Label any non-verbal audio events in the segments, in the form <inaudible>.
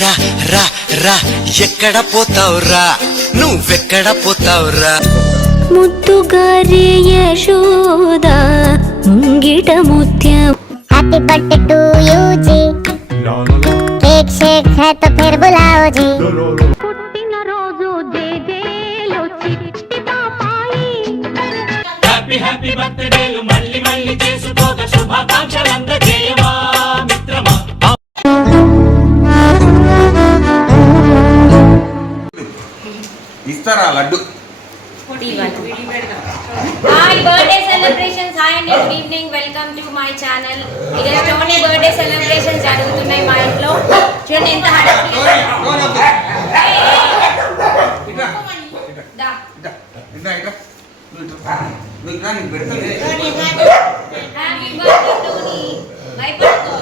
రా రా రా ఎక్కడ పోతావురా నువ్వెక్కడ పోతావురా ముద్దుగారే యశోద ముంగిట ముత్యం हैप्पी बर्थडे टू यू जी केक शेक है तो फिर बुलाओ जी హాయ్ బర్త్డే సెలబ్రేషన్స్ హాయ్ అండి good evening welcome to my channel ఈరోజు టోనీ బర్త్డే సెలబ్రేషన్స్ జరుగుతున్నాయి మా ఇంట్లో. చూడండి ఎంత హడావిడి ఇట్రా దా. ఇట్రా ఇట్రా ఇట్రా నువ్వు ఇట్రా. నువ్వు ఇట్రా, నీకు పెడతాలే. హ్యాపీ బర్త్డే టోనీ భయపడకో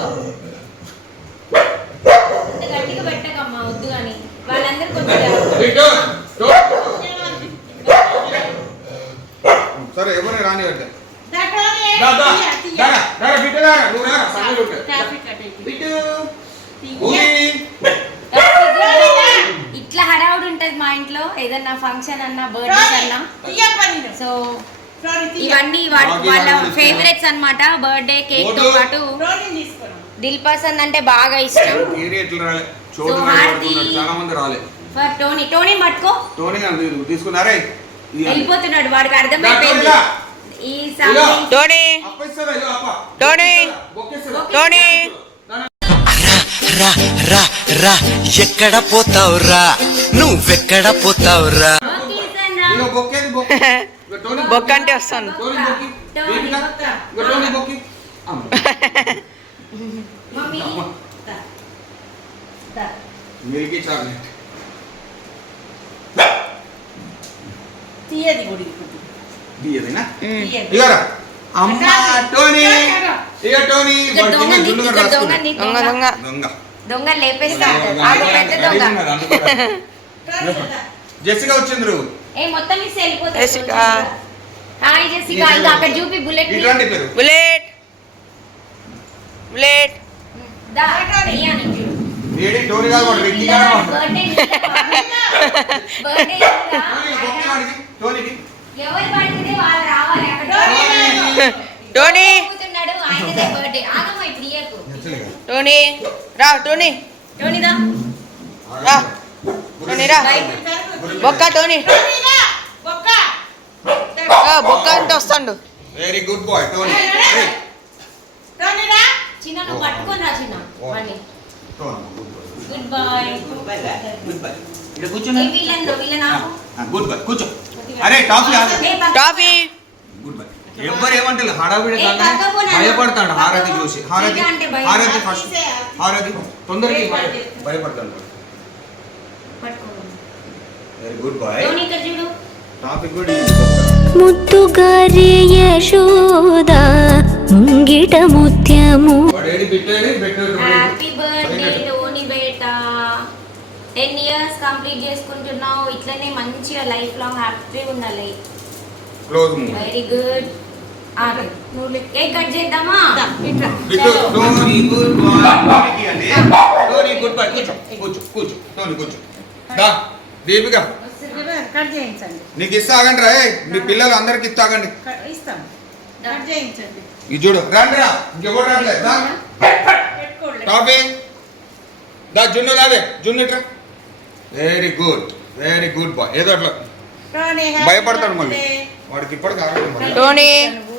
ఇంత గట్టిగా పెట్టకమ్మా వద్దు అని వాళ్ళందరూ కొంచెం ఇటు, ఇటు. సరే ఎవరిని రాని పెట్టా దా, దా, దారా, దారా, బిడ్డ దారా, నువ్వు రారా, సంగతి ఉంటే. బిడ్డు, ఊరి. ఇట్లా హడావుడి ఉంటది మా ఇంట్లో ఏదన్నా ఫంక్షన్ అన్నా బర్త్డేస్ అన్నా. సో ఇవన్నీ వాళ్ళ ఫేవరెట్స్ అన్నమాట బర్త్డే కేక్తో పాటు. దిల్ పసంద్ అంటే బాగా ఇష్టం. ఫర్ టోనీ టోనీ పట్టుకో. టోనీ తీసుకున్నారే వెళ్ళిపోతున్నాడు. వాడికి అర్థమైపోయింది. ఈ. సమయం టోనీ. టోనీ. టోనీ రా రా రా రా? ఎక్కడ పోతావురా నువ్వెక్కడ పోతావురా బొక్కే. అంటే. Milky chocolate. తీయది గుడి తీయదేనా? ఇగరా అమ్మ. టోనీ. ఇక టోనీ. దొంగ రాసుకోండి. దొంగ. దొంగ. దొంగ లేపేస్తా పెద్ద దొంగ. జెసికా వచ్చిండ్రు ఏ మొత్తం మిస్ వెళ్ళిపోతుంది జెసికా. హాయ్ జెసికా ఇంకా అక్కడ చూపి బుల్లెట్ ఇట్లాంటి పేరు బుల్లెట్ బుల్లెట్ దా ఏడి టోనీ కాదు వాడు కాదు. బర్త్డే టోనీ, బొక్కే వాడికి, టోనీకి ఎవరు పడితే వాళ్ళు రావాలి అక్కడ టోనీ కూర్చున్నాడు ఆయనదే బర్త్డే ఆగమ్మా ఇప్పుడు ఇయ్యకు టోనీ రా టోనీ. టోనీదా? రా. టోనీ రా. బొక్క టోనీ. ఆ, బొక్క అంటే వస్తాడు. Very good boy Tony. ఏయ్, చిన్న నువ్వు పట్టుకొని రా చిన్న. వాడిని Tony, good boy. Good boy good boy ఇక్కడ కూర్చోండి వీళ్ళని వీళ్ళని? ఆపు గుడ్ బాయ్ కూర్చో. అరే టాఫీ టాఫీ ఎవ్వరు ఏమంటారు హడావిడి? భయపడతాడు హారతి చూసి. హారతి. హారతి ఫస్ట్. హారతి తొందరగా. భయపడతాడు. వెరీ గుడ్ బాయ్ టాపిక్ కూడా యశోద ముంగిట ముత్యము. హ్యాపీ బర్త్డే టోనీ బేటా. టెన్ ఇయర్స్ కంప్లీట్ చేసుకుంటున్నావు. ఇట్లనే మంచిగా లైఫ్ లాంగ్ హ్యాపీ ఉండాలి. Close very good cake cut చేద్దామా? బిట్టు టోనీ గుడ్ బాయ్ టోనీకి అండి టోనీ గుడ్ బాయ్ కూర్చో కూర్చో కూర్చో. టోనీ కూర్చో. దా దీపిక. కట్ చేయించండి. నీకు ఇస్తా ఆగండి రా. మీ పిల్లలు అందరికి ఇస్తా ఆగండి. క- ఇస్తాం. కట్ చేయించండి. ఇది చూడు రండి రా. ఇంకెవరు రావట్లేదు. దా. పెట్టుకోండి. టాపీ దా జున్ను లాగే జున్ను ఇట్రా. Very good very good boy ఏదో అట్లా. భయపడతాడు మళ్ళీ. వాడికి ఇప్పటికి ఆగలేదు మళ్ళీ టోనీ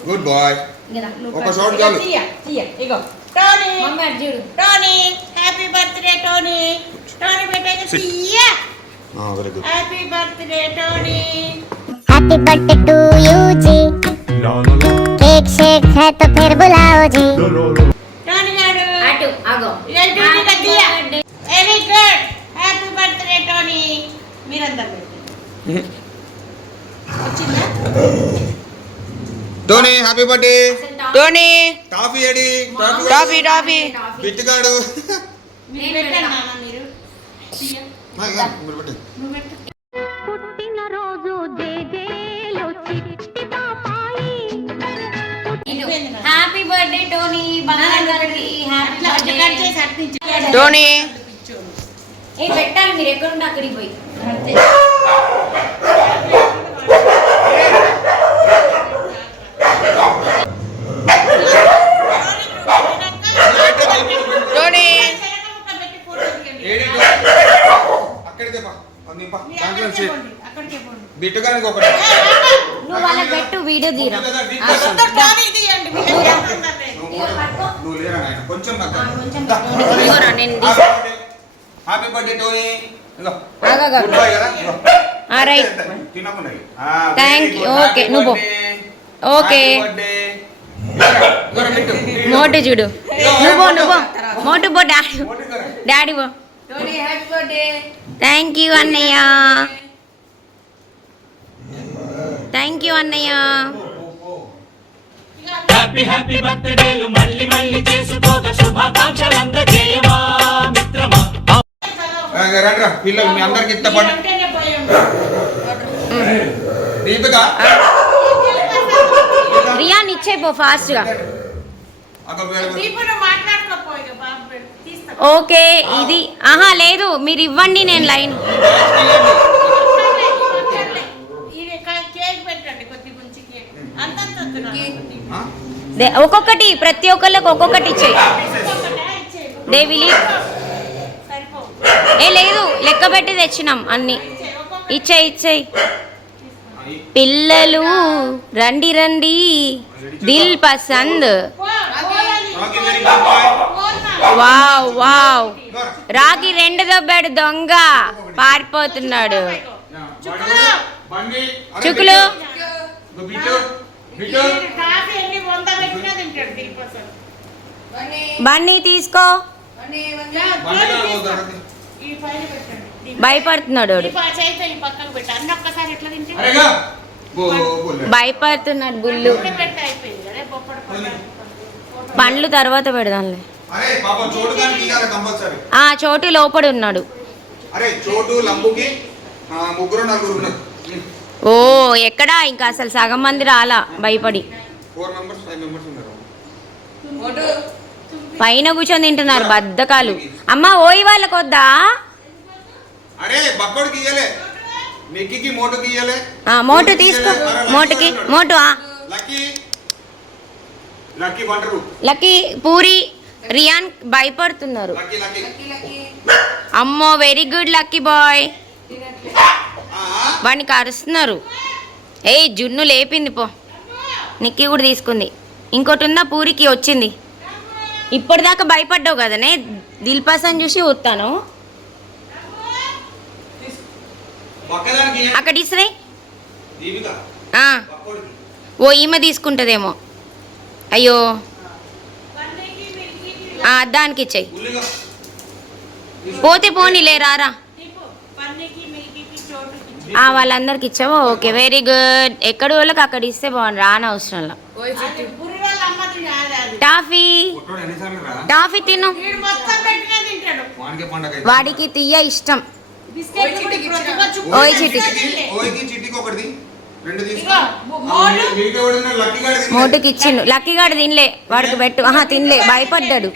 గుడ్ బాయ్ నువ్వు ఒక కట్ షాట్ చేయి. చాలు. తీయ, తీయ, ఇగో టోనీ మమ్మీ అటు చూడు Tony happy birthday Tony Tony బేటా Sit. తీయ very good happy birthday Tony happy birthday to you ji cake shake है तो फिर बुलाओ जी టోనీ గారు అటు అగో ఇలా టోనీ గా తీయ very good happy birthday Tony మీరందరూ పెట్టండి. Tony happy birthday Tony toffee AD toffee toffee బిట్టుగాడు. మీరు పెట్టండి నాన్న మీరు. తీయ మీరు పెట్టండి. నువ్వు పెట్టు. పుట్టినరోజు జేజేలో చిట్టి పాపాయి. హ్యాపీ బర్త్డే టోనీ టోనీ ఏ పెట్టాలి మీరు ఎక్కడుంటే అక్కడికి పోయి. <laughs> బిట్టుగానికి ఒకటి. నువ్వు పెట్టు వీడియో తీరా. లేదు. నువ్వు లేరా నాయన? కొంచెం హ్యాపీ బర్త్డే టోనీ నువ్వు. మోటు చూడు. నువ్వు నువ్వు మోటు పో డాడీ. డాడీ పో. Tony happy birthday thank you అన్నయ్య థ్యాంక్ యూ అన్నయ్య హ్యాపీ హ్యాపీ బర్త్డేలు మళ్ళీ మళ్ళీ చేసుకోక శుభాకాంక్షలు అందజేయవా మిత్రమా? రండి పిల్లలు మీ అందరికి ఇంత భయం. దీపిక? రియాన్ ఇచ్చే పో ఫాస్ట్గా ఓకే ఇది ఆహా లేదు మీరు ఇవ్వండి నేను లైన్. ఒక్కొక్కటి ప్రతి ఒక్కళ్ళకి ఒక్కొక్కటి ఇచ్చేయి. దే ఏ లేదు లెక్క పెట్టి తెచ్చినాం అన్ని. ఇచ్చేయి ఇచ్చేయి పిల్లలు రండి రండి. దిల్ పసంద్. వావ్ వావ్ ఇదిగో రాకి రెండు దొబ్బాడు దొంగ పారిపోతున్నాడు చుకులు బన్నీ తీసుకో భయపడుతున్నాడు భయపడుతున్నాడు బుల్లు పండ్లు తర్వాత పెడదాంలే. ఆ చోటు లోపడి ఉన్నాడు. అరే చోటు లంబుకి ఆ, ముగ్గురు నలుగురు ఉన్నారు. ఓ ఎక్కడా? ఇంకా అసలు సగం మంది రాలా భయపడి. పైన కూర్చొని తింటున్నారు బద్దకాలు అమ్మ ఓయి వాళ్ళకి వద్దా మోటు తీసుకో. మోటుకి మోటు ఆ. లక్కీ పూరి రియాన్ భయపడుతున్నారు. Lucky Lucky. అమ్మో వెరీ గుడ్ లక్కీ బాయ్ వాడికి అరుస్తున్నారు ఏయ్ జున్ను లేపింది పో. నిక్కీ కూడా తీసుకుంది. ఇంకోటి ఉందా? పూరికి వచ్చింది. ఇప్పటిదాకా భయపడ్డావు కదనే? దిల్పాసన్ చూసి వస్తాను. అక్కడ ఇసిరే దీపిక. ఆ, బక్కోడికి ఓ ఈమె తీసుకుంటుందేమో. అయ్యో. దానికి ఇచ్చేయి. పోతే పోనీలే రారా. చోటుకి వాళ్ళందరికి ఇచ్చావా? Okay very good. ఎక్కడి వాళ్ళకి అక్కడ ఇస్తే బాగుంది రాని అవసరంలా టాఫీ. టాఫీ తిను. వాడికి తీయ ఇష్టం. ఓయ్ తింటే మోటుకి ఇచ్చిండు. లక్కీగాడు తినలే. వాడికి పెట్టు. ఆహా తినలే. భయపడ్డాడు.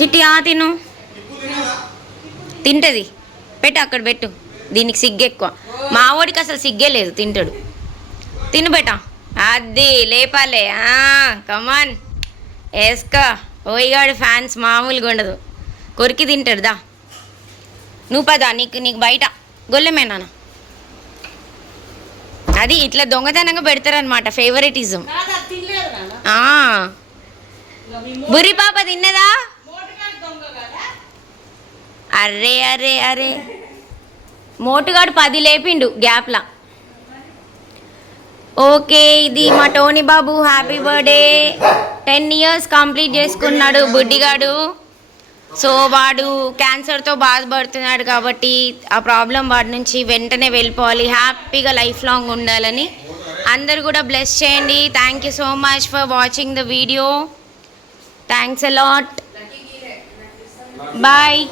చిట్టి. ఆ తిను. తింటది. పెట్టు అక్కడ పెట్టు. దీనికి సిగ్గు ఎక్కువ. మా వాడికి అసలు సిగ్గే లేదు. తింటాడు. తిను బేట. అది లేపాలే. కమాన్ వేసుకో. ఓయిగాడు ఫ్యాన్స్ మామూలుగా ఉండదు. కొరికి తింటాడు దా. నువ్వు పదా నీకు నీకు బయట గొల్లెమేనా అది ఇట్లా దొంగతనంగా పెడతారనమాట ఫేవరెటిజం బుర్రి పాప తిన్నదా? అరే అరే అరే. మోటుగాడు పది లేపిండు గ్యాప్లా. ఓకే ఇది మా టోనీ బాబు happy birthday. Ten years complete చేసుకున్నాడు బుడ్డిగాడు. సో వాడు క్యాన్సర్తో బాధపడుతున్నాడు కాబట్టి ఆ ప్రాబ్లం వాడి నుంచి వెంటనే వెళ్ళిపోవాలి. హ్యాపీగా లైఫ్ లాంగ్ ఉండాలని. అందరు కూడా బ్లెస్ చేయండి. Thank you so much for watching the video thanks a lot bye